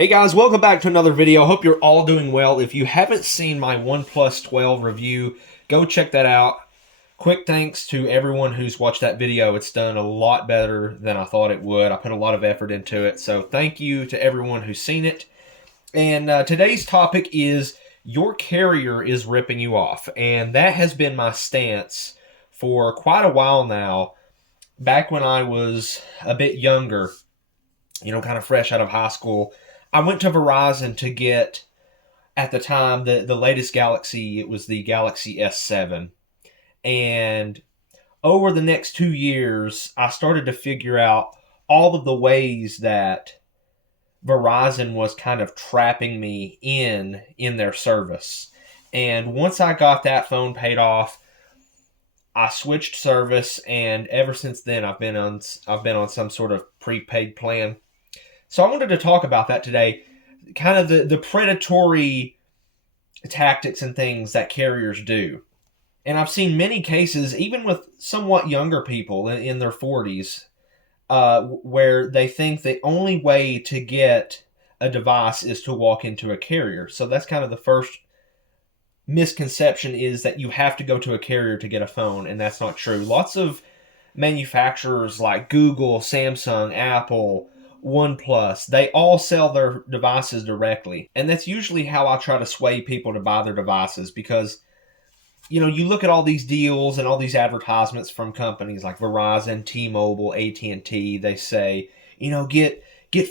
Hey guys, welcome back to another video. Hope you're all doing well. If you haven't seen my OnePlus 12 review, go check that out. Quick thanks to everyone who's watched that video. It's done a lot better than I thought it would. I put a lot of effort into it, so thank you to everyone who's seen it. And today's topic is your carrier is ripping you off. And that has been my stance for quite a while now. Back when I was a bit younger, kind of fresh out of high school, I went to Verizon to get, at the time, the latest Galaxy. It was the Galaxy S7. And over the next 2 years, I started to figure out all of the ways that Verizon was kind of trapping me in their service. And once I got that phone paid off, I switched service, and ever since then I've been on some sort of prepaid plan. So I wanted to talk about that today, kind of the predatory tactics and things that carriers do. And I've seen many cases, even with somewhat younger people in their 40s, where they think the only way to get a device is to walk into a carrier. So that's kind of the first misconception, is that you have to go to a carrier to get a phone, and that's not true. Lots of manufacturers like Google, Samsung, Apple, OnePlus, they all sell their devices directly. And that's usually how I try to sway people to buy their devices, because you look at all these deals and all these advertisements from companies like Verizon, T-Mobile, AT&T. They say, get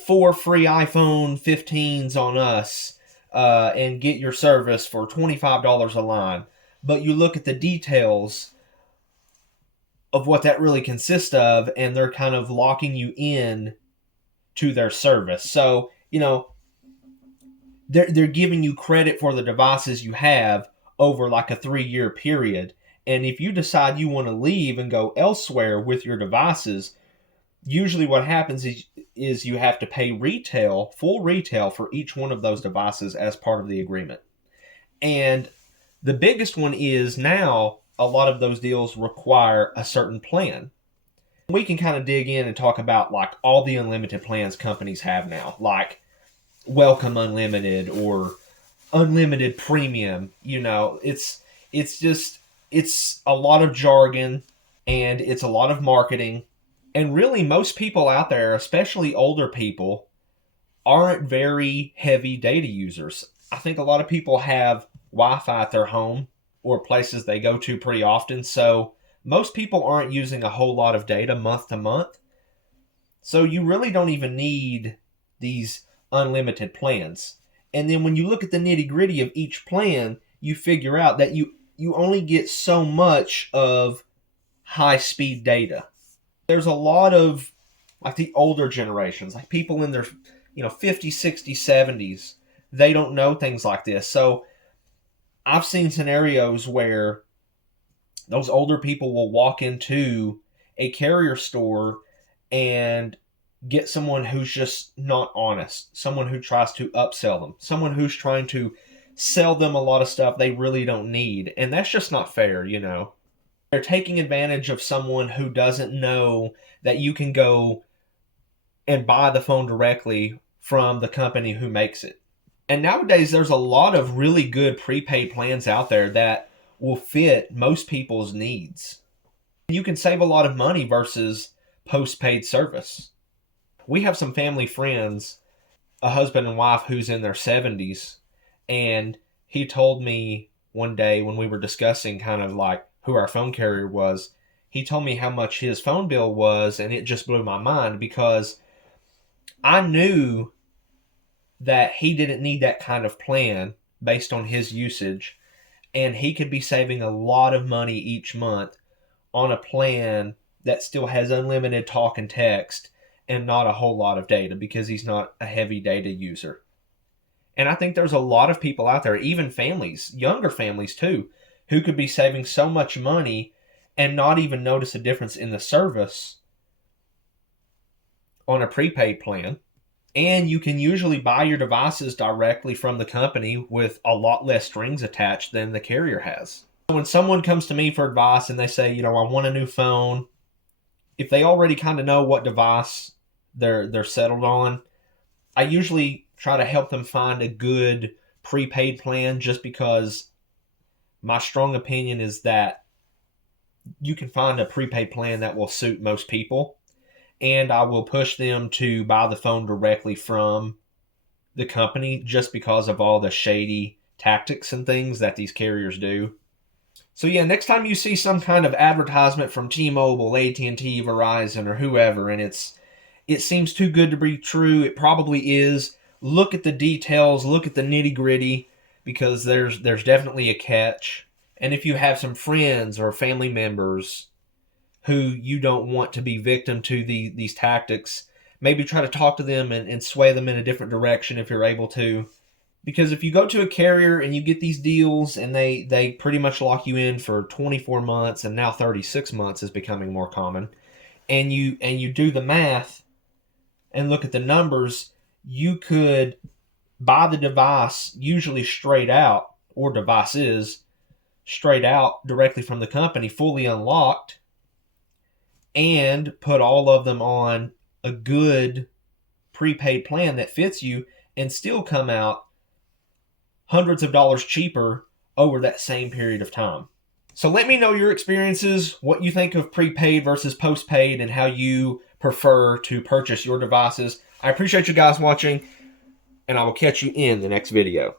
4 free iPhone 15s on us, and get your service for $25 a line. But you look at the details of what that really consists of, and they're kind of locking you in to their service. So, they're giving you credit for the devices you have over like a 3-year period. And if you decide you want to leave and go elsewhere with your devices, usually what happens is you have to pay full retail for each one of those devices as part of the agreement. And the biggest one is, now a lot of those deals require a certain plan. We can kind of dig in and talk about like all the unlimited plans companies have now, like Welcome Unlimited or Unlimited Premium. It's a lot of jargon, and it's a lot of marketing. And really, most people out there, especially older people, aren't very heavy data users. I think a lot of people have Wi-Fi at their home or places they go to pretty often, so most people aren't using a whole lot of data month to month. So you really don't even need these unlimited plans. And then when you look at the nitty-gritty of each plan, you figure out that you only get so much of high-speed data. There's a lot of, like, the older generations, like people in their 50s, 60s, 70s, they don't know things like this. So I've seen scenarios where those older people will walk into a carrier store and get someone who's just not honest, someone who tries to upsell them, someone who's trying to sell them a lot of stuff they really don't need. And that's just not fair. They're taking advantage of someone who doesn't know that you can go and buy the phone directly from the company who makes it. And nowadays, there's a lot of really good prepaid plans out there that will fit most people's needs. You can save a lot of money versus postpaid service. We have some family friends, a husband and wife who's in their 70s, and he told me one day when we were discussing kind of like who our phone carrier was, he told me how much his phone bill was, and it just blew my mind, because I knew that he didn't need that kind of plan based on his usage, and he could be saving a lot of money each month on a plan that still has unlimited talk and text and not a whole lot of data, because he's not a heavy data user. And I think there's a lot of people out there, even families, younger families too, who could be saving so much money and not even notice a difference in the service on a prepaid plan. And you can usually buy your devices directly from the company with a lot less strings attached than the carrier has. When someone comes to me for advice and they say, I want a new phone, if they already kind of know what device they're settled on, I usually try to help them find a good prepaid plan, just because my strong opinion is that you can find a prepaid plan that will suit most people. And I will push them to buy the phone directly from the company, just because of all the shady tactics and things that these carriers do. So yeah, next time you see some kind of advertisement from T-Mobile, AT&T, Verizon, or whoever, and it seems too good to be true, it probably is. Look at the details, look at the nitty-gritty, because there's definitely a catch. And if you have some friends or family members who you don't want to be victim to these tactics, maybe try to talk to them and sway them in a different direction if you're able to. Because if you go to a carrier and you get these deals and they pretty much lock you in for 24 months, and now 36 months is becoming more common, and you do the math and look at the numbers, you could buy the device usually straight out, or devices straight out directly from the company, fully unlocked, and put all of them on a good prepaid plan that fits you, and still come out hundreds of dollars cheaper over that same period of time. So let me know your experiences, what you think of prepaid versus postpaid, and how you prefer to purchase your devices. I appreciate you guys watching, and I will catch you in the next video.